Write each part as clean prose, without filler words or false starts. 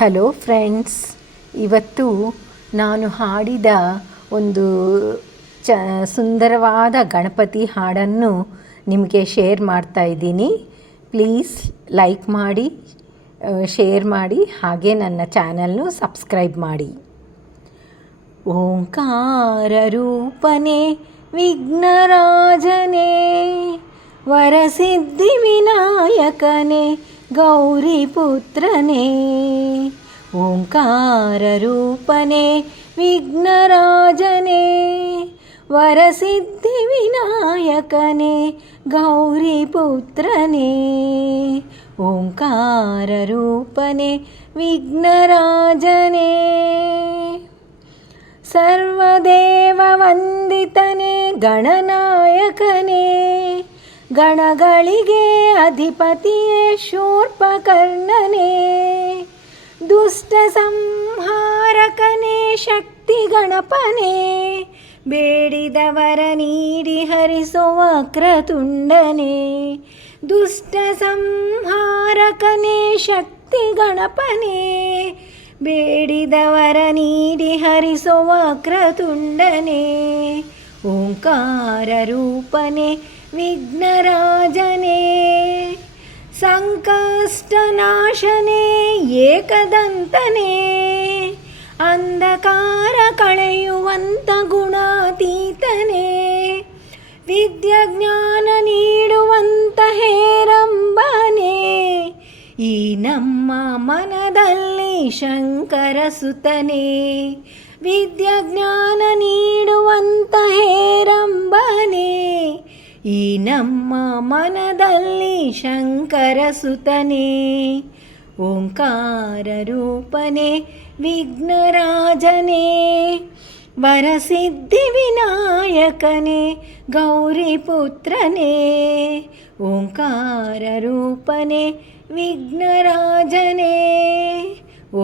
Hello friends, ಇವತ್ತು ನಾನು ಹಾಡಿದ ಒಂದು ಸುಂದರವಾದ ಗಣಪತಿ ಹಾಡನ್ನು ನಿಮಗೆ ಶೇರ್ ಮಾಡ್ತಾ ಇದ್ದೀನಿ. ಪ್ಲೀಸ್ ಲೈಕ್ ಮಾಡಿ, ಶೇರ್ ಮಾಡಿ, ಹಾಗೆ ನನ್ನ ಚಾನಲ್ನು ಸಬ್ಸ್ಕ್ರೈಬ್ ಮಾಡಿ. ಓಂಕಾರ ರೂಪನೇ ವಿಘ್ನರಾಜನೇ, ವರಸಿದ್ಧಿ ವಿನಾಯಕನೇ, ಗೌರಿ ಪುತ್ರನೇ. ಓಂಕಾರ ರೂಪನೇ ವಿಘ್ನರಾಜನೇ, ವರಸಿದ್ಧಿ ವಿನಾಯಕನೇ, ಗೌರಿ ಪುತ್ರನೇ. ಓಂಕಾರ ರೂಪನೇ ವಿಘ್ನರಾಜನೇ, ಸರ್ವದೇವ ವಂದಿತನೇ, ಗಣನಾಯಕನೇ, ಗಣಗಳಿಗೆ ಅಧಿಪತಿಯೇ, ಶೂರ್ಪಕರ್ಣನೇ. ದುಷ್ಟ ಸಂಹಾರಕನೇ, ಶಕ್ತಿ ಗಣಪನೇ, ಬೇಡಿದವರ ನೀಡಿ ಹರಿಸೋ ವಕ್ರತುಂಡನೇ. ದುಷ್ಟ ಸಂಹಾರಕನೇ, ಶಕ್ತಿ ಗಣಪನೇ, ಬೇಡಿದವರ ನೀಡಿ ಹರಿಸೋ ವಕ್ರತುಂಡನೇ. ಓಂಕಾರ ರೂಪನೇ ವಿಘ್ನರಾಜನೇ, ಸಂಕಷ್ಟನಾಶನೇ, ಏಕದಂತನೇ, ಅಂಧಕಾರ ಕಳೆಯುವಂತ ಗುಣಾತೀತನೇ, ವಿದ್ಯಾಜ್ಞಾನ ನೀಡುವಂತ ಹೇರಂಬನೇ. ಈ ನಮ್ಮ ಮನದಲ್ಲಿ ಶಂಕರ ಸುತನೇ, ವಿದ್ಯಾಜ್ಞಾನ ನೀಡುವಂತ ಹೇರಂಬನೇ. ಈ ನಮ್ಮ ಮನದಲ್ಲಿ ಶಂಕರ ಸುತನೇ. ಓಂಕಾರ ರೂಪನೇ ವಿಘ್ನರಾಜನೇ, ವರಸಿದ್ಧಿ ವಿನಾಯಕನೇ, ಗೌರಿ ಪುತ್ರನೇ. ಓಂಕಾರ ರೂಪನೇ ವಿಘ್ನರಾಜನೇ,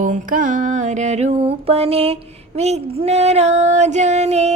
ಓಂಕಾರ ರೂಪನೇ ವಿಘ್ನರಾಜನೇ.